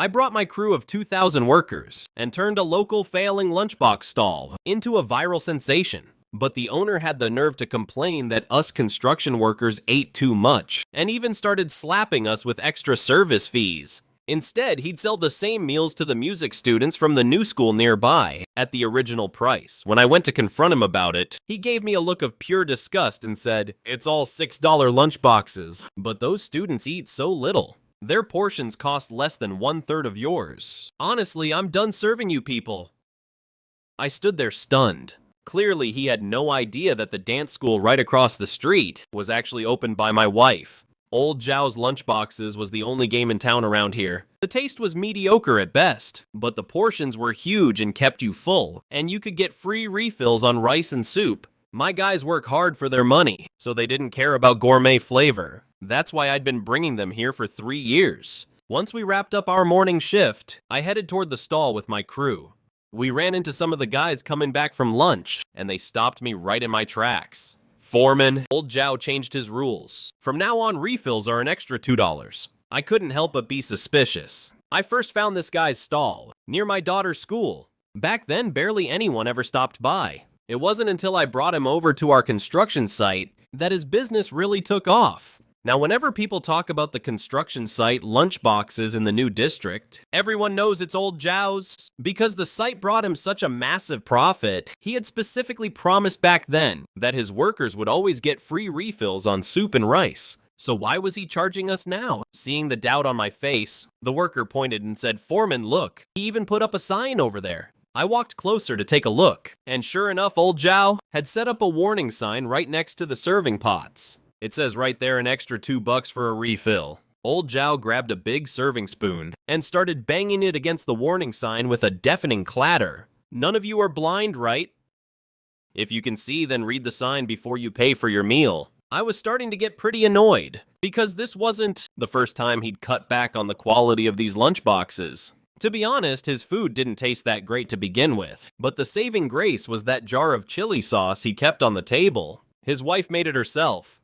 I brought my crew of 2,000 workers and turned a local failing lunchbox stall into a viral sensation. But the owner had the nerve to complain that us construction workers ate too much, and even started slapping us with extra service fees. Instead, he'd sell the same meals to the music students from the new school nearby at the original price. When I went to confront him about it, he gave me a look of pure disgust and said, "It's all $6 lunchboxes." But those students eat so little. Their portions cost less than 1/3 of yours. Honestly, I'm done serving you people. I stood there stunned. Clearly, he had no idea that the dance school right across the street was actually opened by my wife. Old Zhao's Lunchboxes was the only game in town around here. The taste was mediocre at best, but the portions were huge and kept you full, and you could get free refills on rice and soup. My guys work hard for their money, so they didn't care about gourmet flavor. That's why I'd been bringing them here for 3 years. Once we wrapped up our morning shift, I headed toward the stall with my crew. We ran into some of the guys coming back from lunch, and they stopped me right in my tracks. "Foreman, Old Zhao changed his rules. From now on, refills are an extra $2. I couldn't help but be suspicious. I first found this guy's stall, near my daughter's school. Back then, barely anyone ever stopped by. It wasn't until I brought him over to our construction site that his business really took off. Now, whenever people talk about the construction site Lunchboxes in the new district, everyone knows it's Old Zhao's. Because the site brought him such a massive profit, he had specifically promised back then that his workers would always get free refills on soup and rice. So why was he charging us now? Seeing the doubt on my face, the worker pointed and said, "Foreman, look, he even put up a sign over there." I walked closer to take a look, and sure enough, Old Zhao had set up a warning sign right next to the serving pots. It says right there an extra $2 for a refill. Old Zhao grabbed a big serving spoon and started banging it against the warning sign with a deafening clatter. "None of you are blind, right? If you can see, then read the sign before you pay for your meal." I was starting to get pretty annoyed, because this wasn't the first time he'd cut back on the quality of these lunchboxes. To be honest, his food didn't taste that great to begin with, but the saving grace was that jar of chili sauce he kept on the table. His wife made it herself.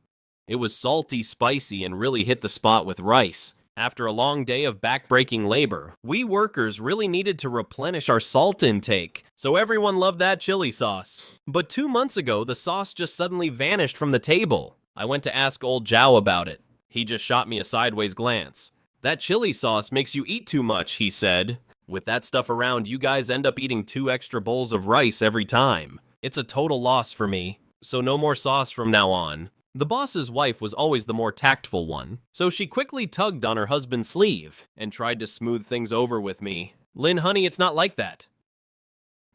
It was salty, spicy, and really hit the spot with rice. After a long day of back-breaking labor, we workers really needed to replenish our salt intake, so everyone loved that chili sauce. But 2 months ago, the sauce just suddenly vanished from the table. I went to ask Old Zhao about it. He just shot me a sideways glance. "That chili sauce makes you eat too much," he said. "With that stuff around, you guys end up eating 2 extra bowls of rice every time. It's a total loss for me, so no more sauce from now on." The boss's wife was always the more tactful one, so she quickly tugged on her husband's sleeve and tried to smooth things over with me. "Lynn, honey, it's not like that.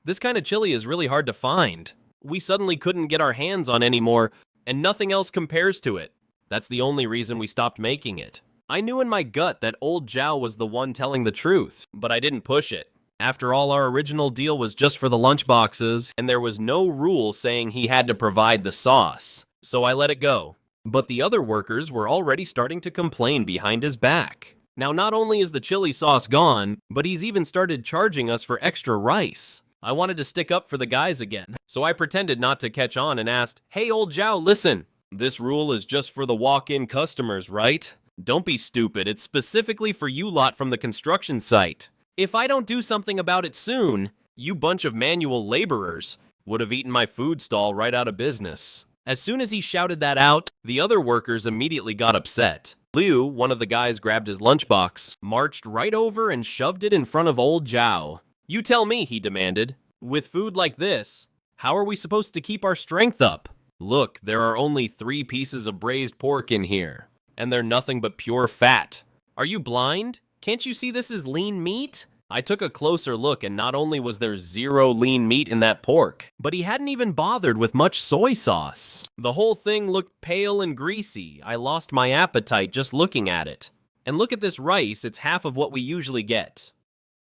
This kind of chili is really hard to find. We suddenly couldn't get our hands on any more, and nothing else compares to it. That's the only reason we stopped making it." I knew in my gut that Old Zhao was the one telling the truth, but I didn't push it. After all, our original deal was just for the lunchboxes, and there was no rule saying he had to provide the sauce. So I let it go. But the other workers were already starting to complain behind his back. Now, not only is the chili sauce gone, but he's even started charging us for extra rice. I wanted to stick up for the guys again, so I pretended not to catch on and asked, "Hey, Old Zhao, listen. This rule is just for the walk-in customers, right? Don't be stupid. It's specifically for you lot from the construction site. If I don't do something about it soon, you bunch of manual laborers would have eaten my food stall right out of business." As soon as he shouted that out, the other workers immediately got upset. Liu, one of the guys, grabbed his lunchbox, marched right over and shoved it in front of Old Zhao. "You tell me," he demanded. "With food like this, how are we supposed to keep our strength up? Look, there are only 3 pieces of braised pork in here, and they're nothing but pure fat. Are you blind? Can't you see this is lean meat?" I took a closer look, and not only was there 0 lean meat in that pork, but he hadn't even bothered with much soy sauce. The whole thing looked pale and greasy. I lost my appetite just looking at it. And look at this rice, it's half of what we usually get.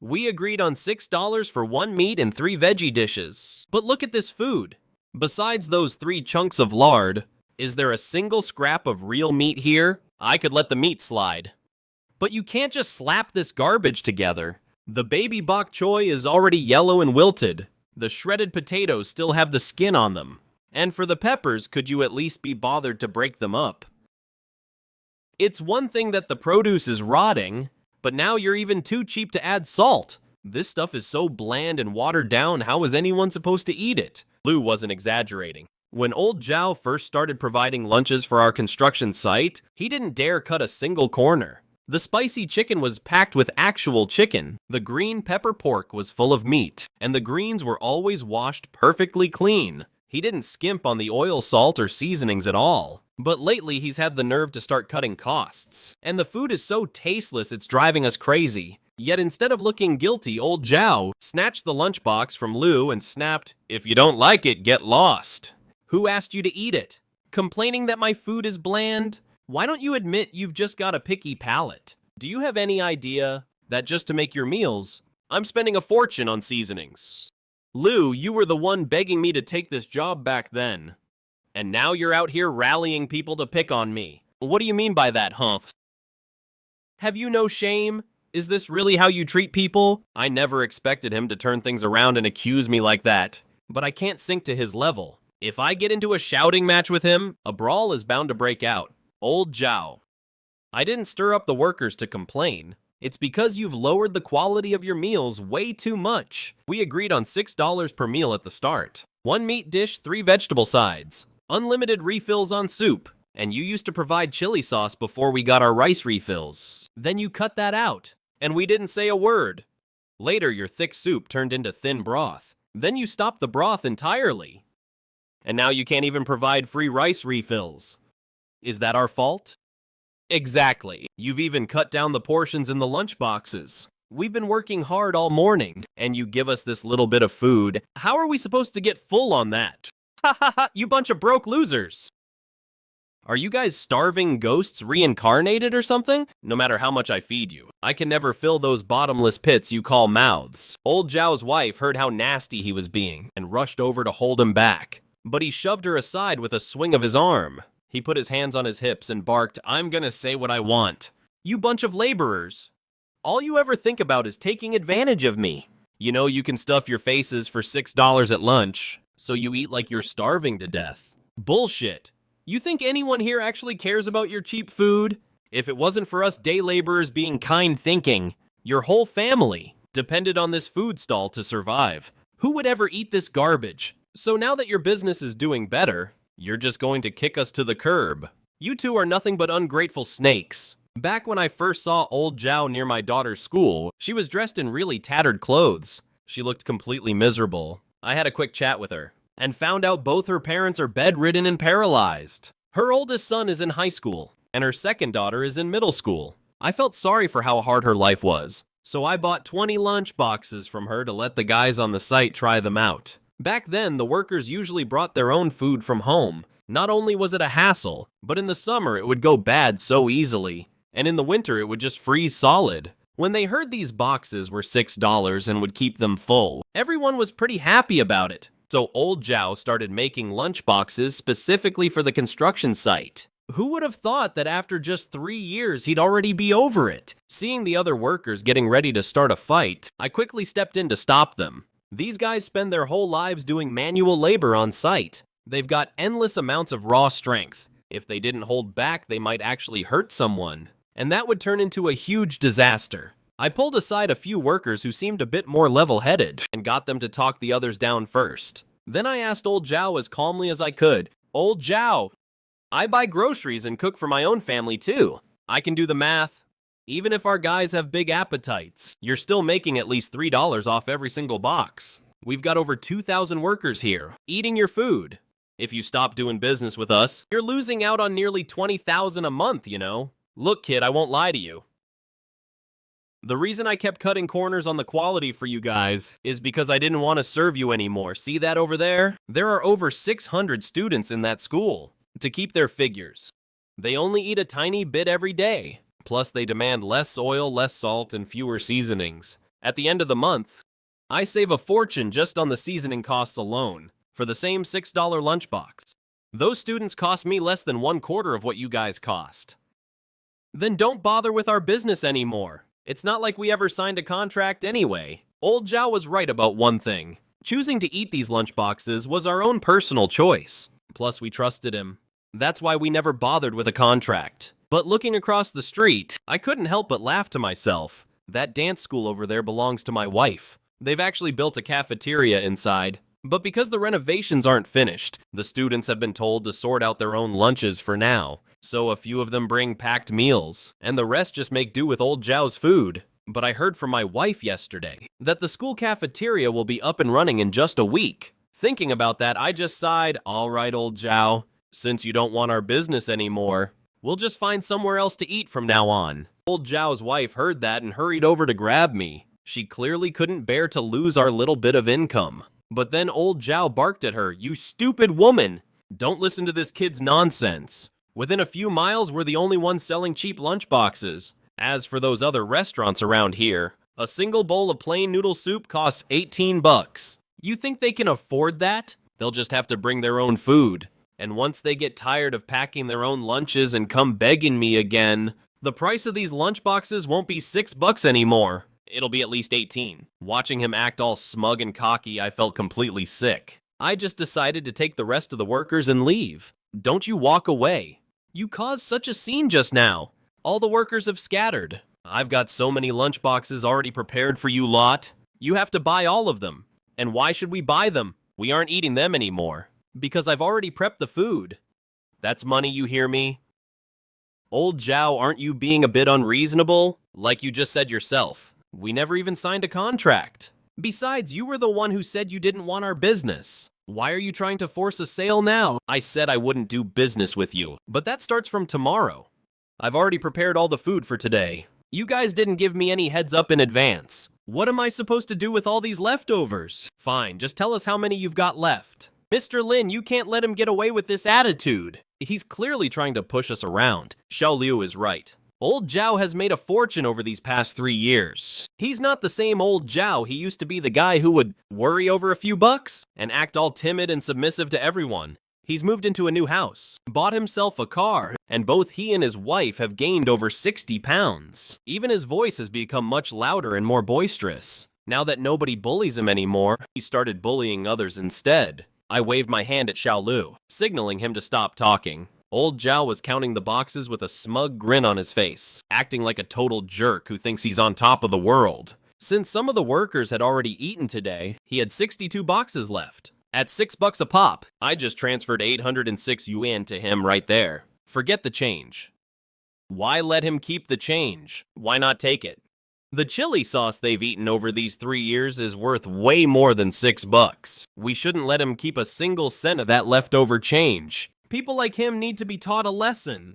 We agreed on $6 for 1 meat and 3 veggie dishes. But look at this food. Besides those 3 chunks of lard, is there a single scrap of real meat here? I could let the meat slide. But you can't just slap this garbage together. The baby bok choy is already yellow and wilted. The shredded potatoes still have the skin on them. And for the peppers, could you at least be bothered to break them up? It's one thing that the produce is rotting, But now you're even too cheap to add salt. This stuff is so bland and watered down, how is anyone supposed to eat it? Lu wasn't exaggerating. When Old Zhao first started providing lunches for our construction site, he didn't dare cut a single corner. The spicy chicken was packed with actual chicken, the green pepper pork was full of meat, and the greens were always washed perfectly clean. He didn't skimp on the oil, salt, or seasonings at all. But lately he's had the nerve to start cutting costs. And the food is so tasteless it's driving us crazy. Yet instead of looking guilty, Old Zhao snatched the lunchbox from Lu and snapped, "If you don't like it, get lost." Who asked you to eat it? Complaining that my food is bland? Why don't you admit you've just got a picky palate? Do you have any idea that just to make your meals, I'm spending a fortune on seasonings? Lu, you were the one begging me to take this job back then. And now you're out here rallying people to pick on me. What do you mean by that, huh? Have you no shame? Is this really how you treat people? I never expected him to turn things around and accuse me like that. But I can't sink to his level. If I get into a shouting match with him, a brawl is bound to break out. Old Zhao. I didn't stir up the workers to complain. It's because you've lowered the quality of your meals way too much. We agreed on $6 per meal at the start. 1 meat dish, 3 vegetable sides. Unlimited refills on soup, and you used to provide chili sauce before we got our rice refills. Then you cut that out, and we didn't say a word. Later, your thick soup turned into thin broth. Then you stopped the broth entirely. And now you can't even provide free rice refills. Is that our fault? Exactly. You've even cut down the portions in the lunchboxes. We've been working hard all morning, and you give us this little bit of food. How are we supposed to get full on that? Ha ha ha, you bunch of broke losers! Are you guys starving ghosts reincarnated or something? No matter how much I feed you, I can never fill those bottomless pits you call mouths. Old Zhao's wife heard how nasty he was being and rushed over to hold him back. But he shoved her aside with a swing of his arm. He put his hands on his hips and barked, "I'm gonna say what I want. You bunch of laborers. All you ever think about is taking advantage of me. You know you can stuff your faces for $6 at lunch. So you eat like you're starving to death. Bullshit. You think anyone here actually cares about your cheap food? If it wasn't for us day laborers being kind thinking, your whole family depended on this food stall to survive. Who would ever eat this garbage? So now that your business is doing better, you're just going to kick us to the curb. You two are nothing but ungrateful snakes. Back when I first saw Old Zhao near my daughter's school, she was dressed in really tattered clothes. She looked completely miserable. I had a quick chat with her and found out both her parents are bedridden and paralyzed. Her oldest son is in high school, and her second daughter is in middle school. I felt sorry for how hard her life was, so I bought 20 lunch boxes from her to let the guys on the site try them out. Back then, the workers usually brought their own food from home. Not only was it a hassle, but in the summer it would go bad so easily, and in the winter it would just freeze solid. When they heard these boxes were $6 and would keep them full, everyone was pretty happy about it. So Old Zhao started making lunch boxes specifically for the construction site. Who would have thought that after just 3 years he'd already be over it? Seeing the other workers getting ready to start a fight, I quickly stepped in to stop them. These guys spend their whole lives doing manual labor on site. They've got endless amounts of raw strength. If they didn't hold back, they might actually hurt someone. And that would turn into a huge disaster. I pulled aside a few workers who seemed a bit more level-headed and got them to talk the others down first. Then I asked Old Zhao as calmly as I could, "Old Zhao, I buy groceries and cook for my own family too. I can do the math. Even if our guys have big appetites, you're still making at least $3 off every single box. We've got over 2,000 workers here, eating your food. If you stop doing business with us, you're losing out on nearly $20,000 a month, you know. Look, kid, I won't lie to you. The reason I kept cutting corners on the quality for you guys is because I didn't want to serve you anymore. See that over there? There are over 600 students in that school. To keep their figures, they only eat a tiny bit every day. Plus, they demand less oil, less salt, and fewer seasonings. At the end of the month, I save a fortune just on the seasoning costs alone for the same $6 lunchbox. Those students cost me less than 1/4 of what you guys cost. Then don't bother with our business anymore. It's not like we ever signed a contract anyway. Old Zhao was right about one thing. Choosing to eat these lunchboxes was our own personal choice. Plus, we trusted him. That's why we never bothered with a contract. But looking across the street, I couldn't help but laugh to myself. That dance school over there belongs to my wife. They've actually built a cafeteria inside. But because the renovations aren't finished, the students have been told to sort out their own lunches for now. So a few of them bring packed meals, and the rest just make do with Old Zhao's food. But I heard from my wife yesterday that the school cafeteria will be up and running in just a week. Thinking about that, I just sighed, all right, Old Zhao, since you don't want our business anymore, we'll just find somewhere else to eat from now on. Old Zhao's wife heard that and hurried over to grab me. She clearly couldn't bear to lose our little bit of income. But then Old Zhao barked at her, "You stupid woman! Don't listen to this kid's nonsense. Within a few miles, we're the only ones selling cheap lunchboxes. As for those other restaurants around here, a single bowl of plain noodle soup costs 18 bucks. You think they can afford that? They'll just have to bring their own food. And once they get tired of packing their own lunches and come begging me again, the price of these lunchboxes won't be 6 bucks anymore. It'll be at least 18. Watching him act all smug and cocky, I felt completely sick. I just decided to take the rest of the workers and leave. Don't you walk away. You caused such a scene just now. All the workers have scattered. I've got so many lunchboxes already prepared for you lot. You have to buy all of them. And why should we buy them? We aren't eating them anymore. Because I've already prepped the food. That's money, you hear me? Old Zhao, aren't you being a bit unreasonable? Like you just said yourself. We never even signed a contract. Besides, you were the one who said you didn't want our business. Why are you trying to force a sale now? I said I wouldn't do business with you, but that starts from tomorrow. I've already prepared all the food for today. You guys didn't give me any heads up in advance. What am I supposed to do with all these leftovers? Fine, just tell us how many you've got left. Mr. Lin, you can't let him get away with this attitude. He's clearly trying to push us around. Xiao Liu is right. Old Zhao has made a fortune over these past 3 years. He's not the same Old Zhao. He used to be the guy who would worry over a few bucks and act all timid and submissive to everyone. He's moved into a new house, bought himself a car, and both he and his wife have gained over 60 pounds. Even his voice has become much louder and more boisterous. Now that nobody bullies him anymore, he started bullying others instead. I waved my hand at Xiao Lu, signaling him to stop talking. Old Zhao was counting the boxes with a smug grin on his face, acting like a total jerk who thinks he's on top of the world. Since some of the workers had already eaten today, he had 62 boxes left. At 6 bucks a pop, I just transferred 806 yuan to him right there. Forget the change. Why let him keep the change? Why not take it? The chili sauce they've eaten over these 3 years is worth way more than 6 bucks. We shouldn't let him keep a single cent of that leftover change. People like him need to be taught a lesson,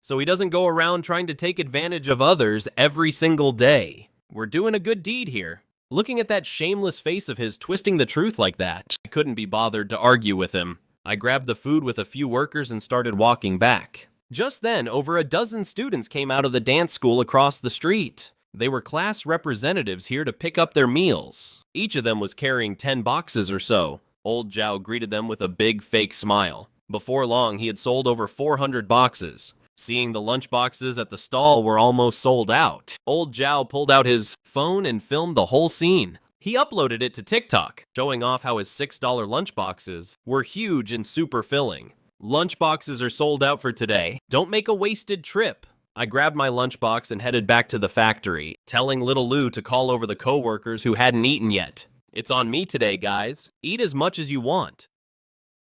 so he doesn't go around trying to take advantage of others every single day. We're doing a good deed here. Looking at that shameless face of his twisting the truth like that, I couldn't be bothered to argue with him. I grabbed the food with a few workers and started walking back. Just then, over a dozen students came out of the dance school across the street. They were class representatives here to pick up their meals. Each of them was carrying 10 boxes or so. Old Zhao greeted them with a big fake smile. Before long, he had sold over 400 boxes. Seeing the lunchboxes at the stall were almost sold out, Old Zhao pulled out his phone and filmed the whole scene. He uploaded it to TikTok, showing off how his $6 lunchboxes were huge and super filling. Lunchboxes are sold out for today. Don't make a wasted trip. I grabbed my lunchbox and headed back to the factory, telling little Lou to call over the coworkers who hadn't eaten yet. It's on me today, guys. Eat as much as you want.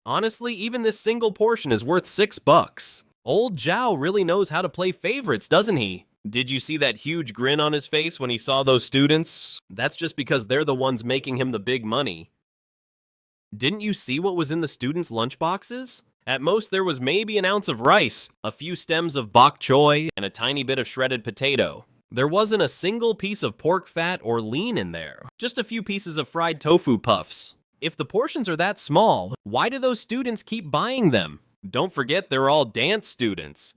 Honestly, even this single portion is worth 6 bucks. Old Zhao really knows how to play favorites, doesn't he? Did you see that huge grin on his face when he saw those students? That's just because they're the ones making him the big money. Didn't you see what was in the students' lunchboxes? At most, there was maybe an ounce of rice, a few stems of bok choy, and a tiny bit of shredded potato. There wasn't a single piece of pork fat or lean in there, just a few pieces of fried tofu puffs. If the portions are that small, why do those students keep buying them? Don't forget they're all dance students.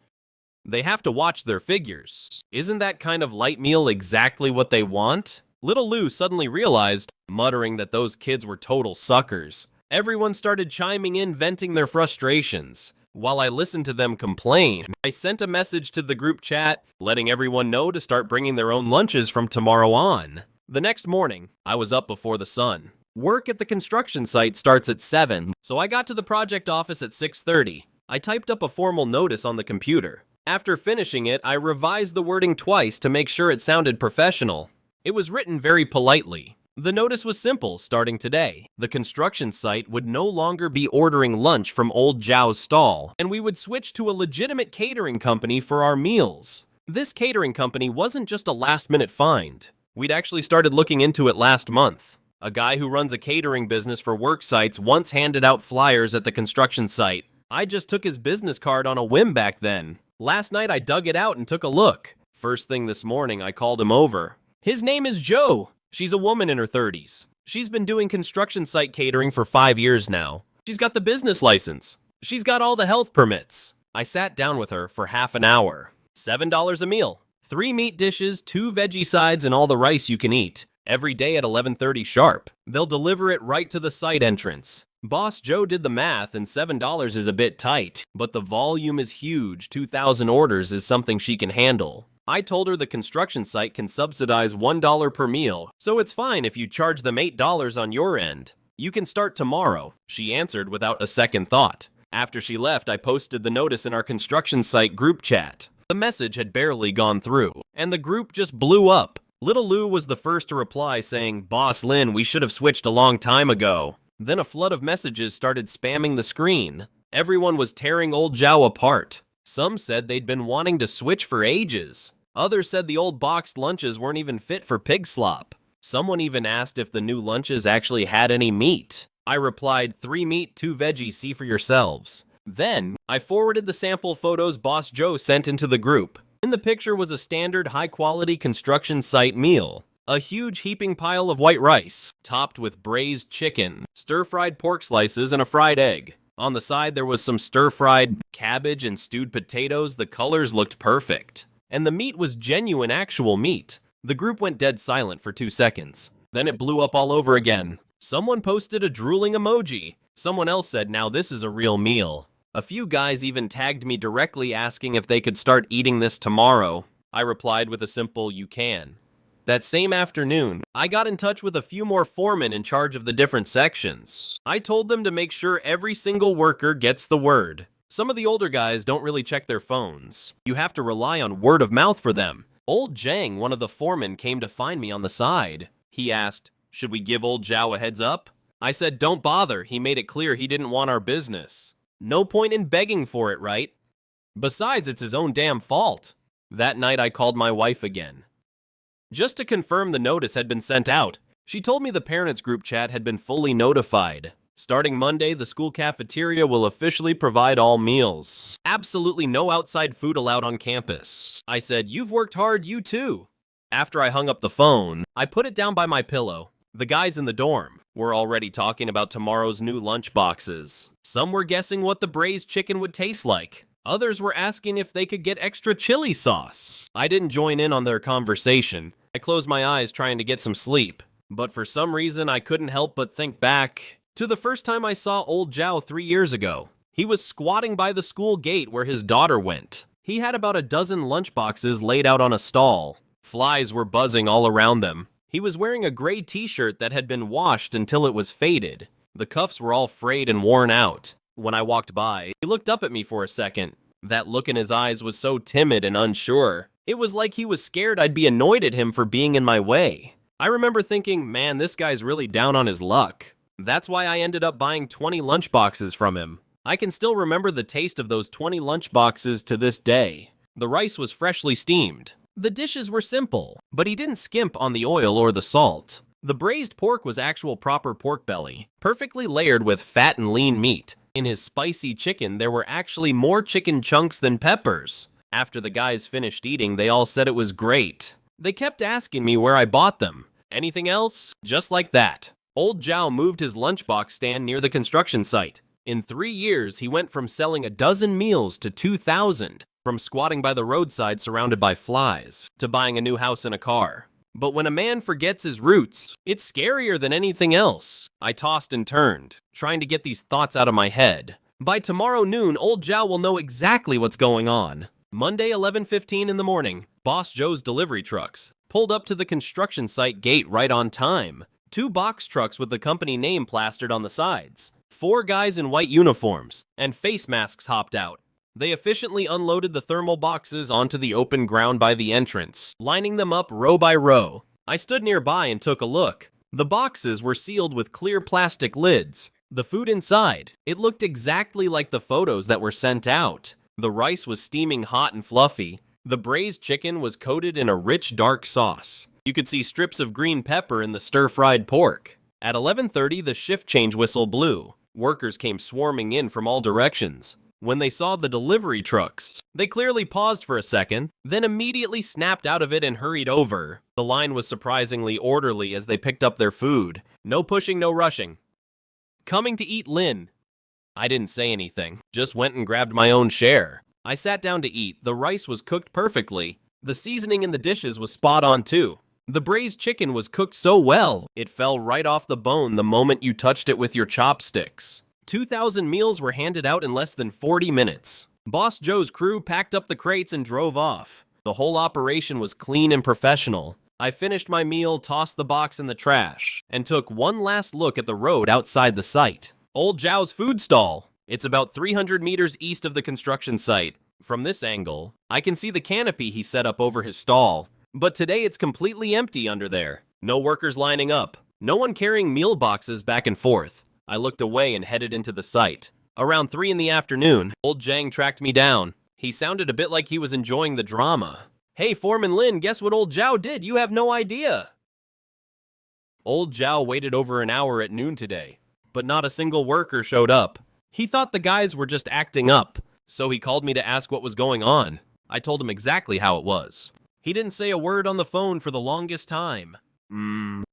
They have to watch their figures. Isn't that kind of light meal exactly what they want? Little Lou suddenly realized, muttering that those kids were total suckers. Everyone started chiming in, venting their frustrations. While I listened to them complain, I sent a message to the group chat, letting everyone know to start bringing their own lunches from tomorrow on. The next morning, I was up before the sun. Work at the construction site starts at 7, so I got to the project office at 6:30. I typed up a formal notice on the computer. After finishing it, I revised the wording twice to make sure it sounded professional. It was written very politely. The notice was simple: starting today, the construction site would no longer be ordering lunch from Old Zhao's stall, and we would switch to a legitimate catering company for our meals. This catering company wasn't just a last-minute find. We'd actually started looking into it last month. A guy who runs a catering business for work sites once handed out flyers at the construction site. I just took his business card on a whim back then. Last night I dug it out and took a look. First thing this morning I called him over. His name is Jiao. She's a woman in her 30s. She's been doing construction site catering for 5 years now. She's got the business license. She's got all the health permits. I sat down with her for half an hour. $7 a meal. 3 meat dishes, 2 veggie sides, and all the rice you can eat. Every day at 11:30 sharp. They'll deliver it right to the site entrance. Boss Joe did the math, and $7 is a bit tight, but the volume is huge. 2,000 orders is something she can handle. I told her the construction site can subsidize $1 per meal, so it's fine if you charge them $8 on your end. You can start tomorrow, she answered without a second thought. After she left, I posted the notice in our construction site group chat. The message had barely gone through, and the group just blew up. Little Lou was the first to reply saying, "Boss Lin, we should have switched a long time ago." Then a flood of messages started spamming the screen. Everyone was tearing Old Zhao apart. Some said they'd been wanting to switch for ages. Others said the old boxed lunches weren't even fit for pig slop. Someone even asked if the new lunches actually had any meat. I replied, 3 meat, 2 veggie, see for yourselves. Then, I forwarded the sample photos Boss Joe sent into the group. In the picture was a standard high-quality construction site meal. A huge heaping pile of white rice, topped with braised chicken, stir-fried pork slices, and a fried egg. On the side there was some stir-fried cabbage and stewed potatoes. The colors looked perfect. And the meat was genuine actual meat. The group went dead silent for 2 seconds. Then it blew up all over again. Someone posted a drooling emoji. Someone else said, "Now this is a real meal." A few guys even tagged me directly asking if they could start eating this tomorrow. I replied with a simple, "You can." That same afternoon, I got in touch with a few more foremen in charge of the different sections. I told them to make sure every single worker gets the word. Some of the older guys don't really check their phones. You have to rely on word of mouth for them. Old Zhang, one of the foremen, came to find me on the side. He asked, "Should we give Old Zhao a heads up?" I said, "Don't bother. He made it clear he didn't want our business. No point in begging for it, right? Besides, it's his own damn fault." That night I called my wife again, just to confirm the notice had been sent out. She told me the parents group chat had been fully notified. Starting Monday, the school cafeteria will officially provide all meals. Absolutely no outside food allowed on campus. I said, "You've worked hard, you too." After I hung up the phone, I put it down by my pillow. The guys in the dorm were already talking about tomorrow's new lunchboxes. Some were guessing what the braised chicken would taste like. Others were asking if they could get extra chili sauce. I didn't join in on their conversation. I closed my eyes trying to get some sleep. But for some reason, I couldn't help but think back to the first time I saw Old Zhao 3 years ago. He was squatting by the school gate where his daughter went. He had about a dozen lunchboxes laid out on a stall. Flies were buzzing all around them. He was wearing a gray t-shirt that had been washed until it was faded. The cuffs were all frayed and worn out. When I walked by, he looked up at me for a second. That look in his eyes was so timid and unsure. It was like he was scared I'd be annoyed at him for being in my way. I remember thinking, man, this guy's really down on his luck. That's why I ended up buying 20 lunchboxes from him. I can still remember the taste of those 20 lunchboxes to this day. The rice was freshly steamed. The dishes were simple, but he didn't skimp on the oil or the salt. The braised pork was actual proper pork belly, perfectly layered with fat and lean meat. In his spicy chicken, there were actually more chicken chunks than peppers. After the guys finished eating, they all said it was great. They kept asking me where I bought them. Anything else? Just like that. Old Zhao moved his lunchbox stand near the construction site. In 3 years, he went from selling a dozen meals to 2,000, from squatting by the roadside surrounded by flies, to buying a new house and a car. But when a man forgets his roots, it's scarier than anything else. I tossed and turned, trying to get these thoughts out of my head. By tomorrow noon, Old Zhao will know exactly what's going on. Monday, 11:15 in the morning, Boss Joe's delivery trucks pulled up to the construction site gate right on time. 2 box trucks with the company name plastered on the sides. 4 guys in white uniforms and face masks hopped out. They efficiently unloaded the thermal boxes onto the open ground by the entrance, lining them up row by row. I stood nearby and took a look. The boxes were sealed with clear plastic lids. The food inside, it looked exactly like the photos that were sent out. The rice was steaming hot and fluffy. The braised chicken was coated in a rich dark sauce. You could see strips of green pepper in the stir-fried pork. At 11:30, the shift change whistle blew. Workers came swarming in from all directions. When they saw the delivery trucks, they clearly paused for a second, then immediately snapped out of it and hurried over. The line was surprisingly orderly as they picked up their food. No pushing, no rushing. Coming to eat, Lin. I didn't say anything, just went and grabbed my own share. I sat down to eat. The rice was cooked perfectly. The seasoning in the dishes was spot on too. The braised chicken was cooked so well, it fell right off the bone the moment you touched it with your chopsticks. 2,000 meals were handed out in less than 40 minutes. Boss Joe's crew packed up the crates and drove off. The whole operation was clean and professional. I finished my meal, tossed the box in the trash, and took one last look at the road outside the site. Old Zhao's food stall. It's about 300 meters east of the construction site. From this angle, I can see the canopy he set up over his stall. But today it's completely empty under there. No workers lining up. No one carrying meal boxes back and forth. I looked away and headed into the site. Around 3 in the afternoon, Old Zhang tracked me down. He sounded a bit like he was enjoying the drama. Hey, Foreman Lin, guess what Old Zhao did? You have no idea. Old Zhao waited over an hour at noon today, but not a single worker showed up. He thought the guys were just acting up, so he called me to ask what was going on. I told him exactly how it was. He didn't say a word on the phone for the longest time.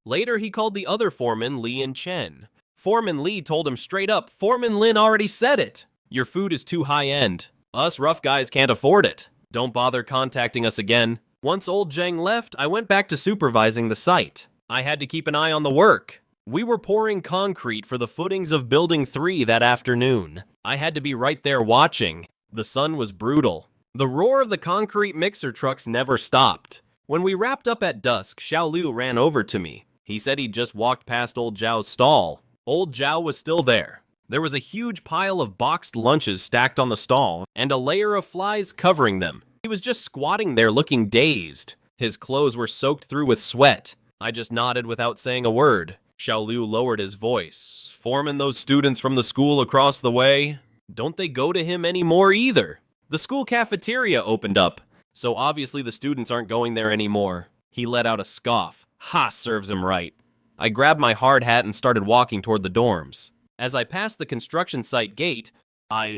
Later, he called the other foreman, Li and Chen. Foreman Li told him straight up, Foreman Lin already said it. Your food is too high-end. Us rough guys can't afford it. Don't bother contacting us again. Once Old Zhang left, I went back to supervising the site. I had to keep an eye on the work. We were pouring concrete for the footings of Building 3 that afternoon. I had to be right there watching. The sun was brutal. The roar of the concrete mixer trucks never stopped. When we wrapped up at dusk, Xiao Liu ran over to me. He said he'd just walked past Old Zhao's stall. Old Zhao was still there. There was a huge pile of boxed lunches stacked on the stall, and a layer of flies covering them. He was just squatting there looking dazed. His clothes were soaked through with sweat. I just nodded without saying a word. Xiao Liu lowered his voice. Foreman, those students from the school across the way, don't they go to him anymore either? The school cafeteria opened up, so obviously the students aren't going there anymore. He let out a scoff. Ha, serves him right. I grabbed my hard hat and started walking toward the dorms. As I passed the construction site gate, I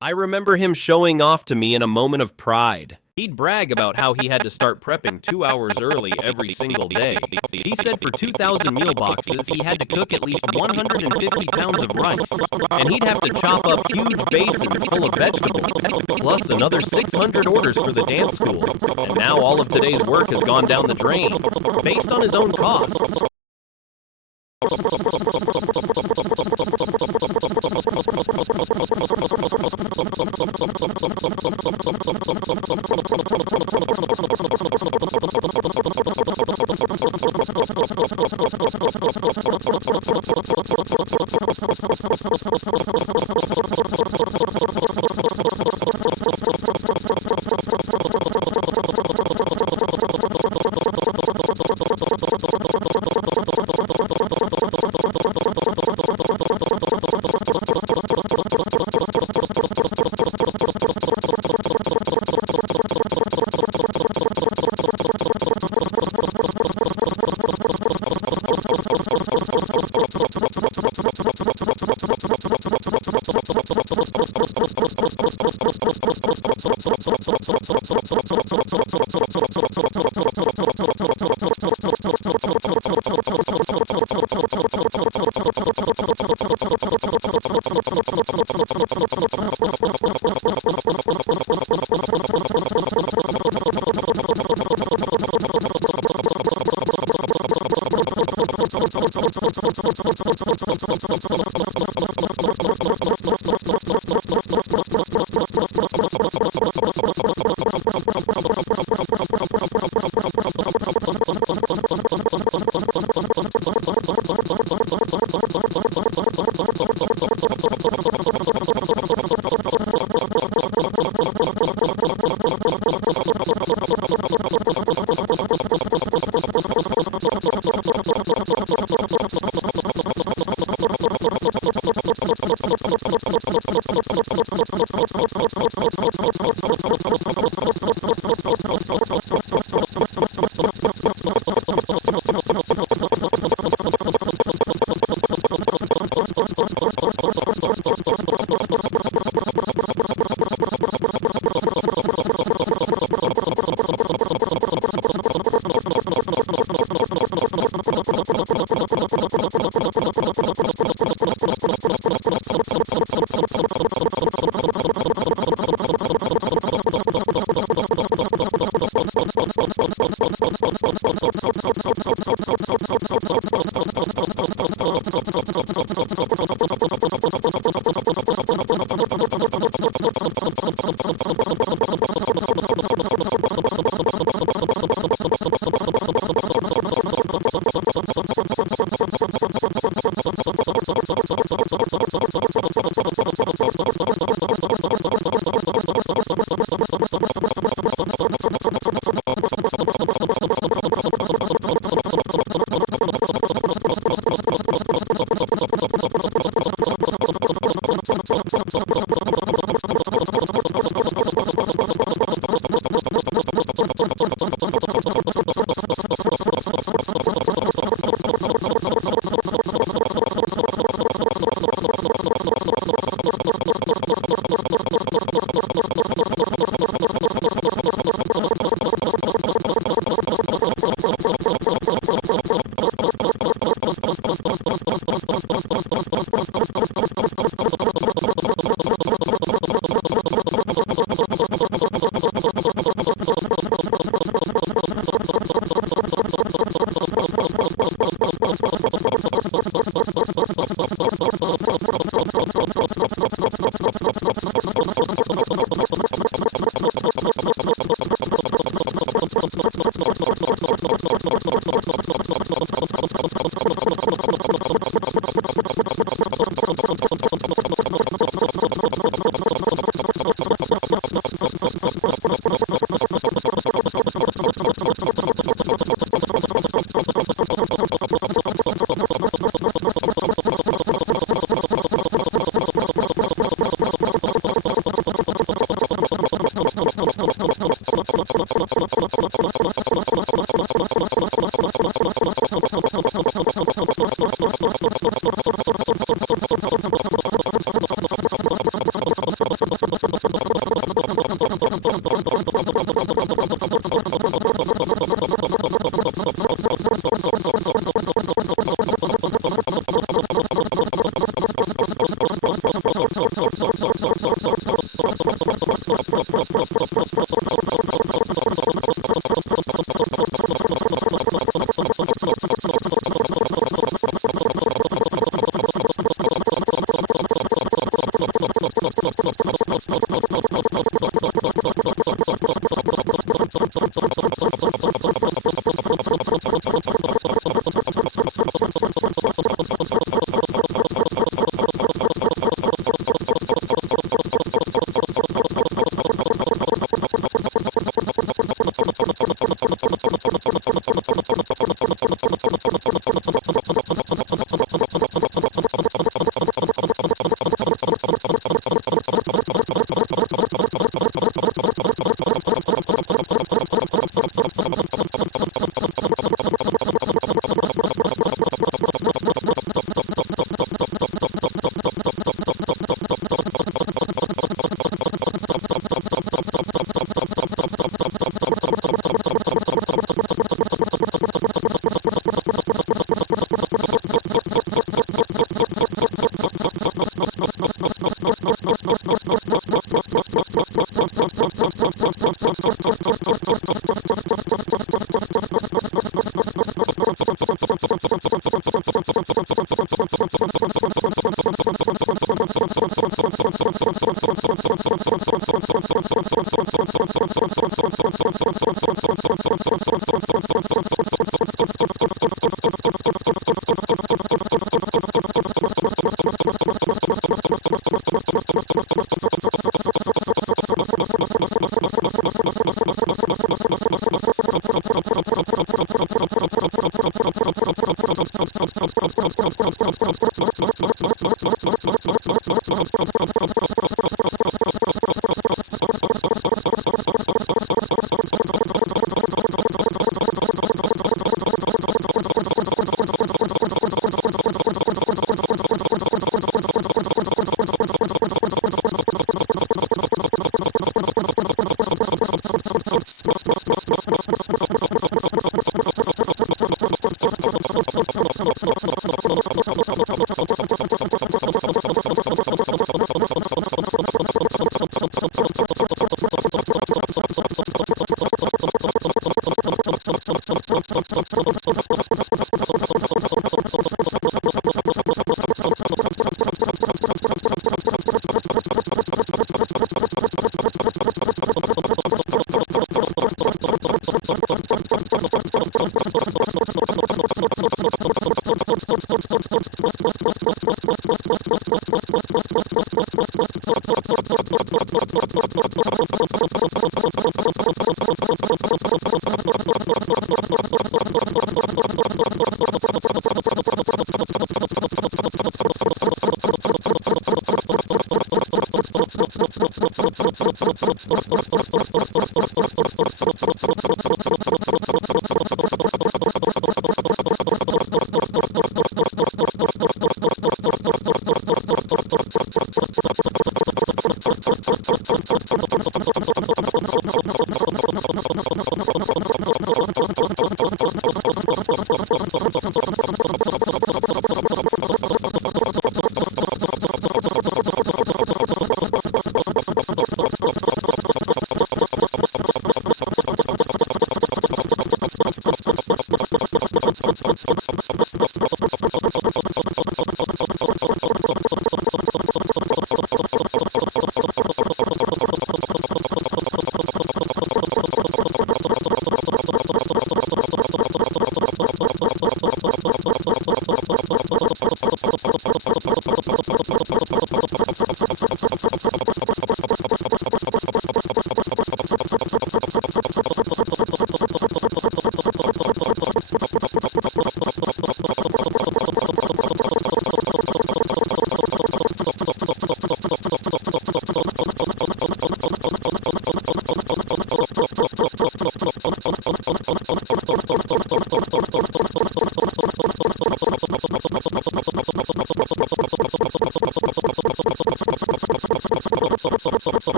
remember him showing off to me in a moment of pride. He'd brag about how he had to start prepping 2 hours early every single day. He said for 2,000 meal boxes, he had to cook at least 150 pounds of rice, and he'd have to chop up huge basins full of vegetables, plus another 600 orders for the dance school. And now all of today's work has gone down the drain, based on his own costs.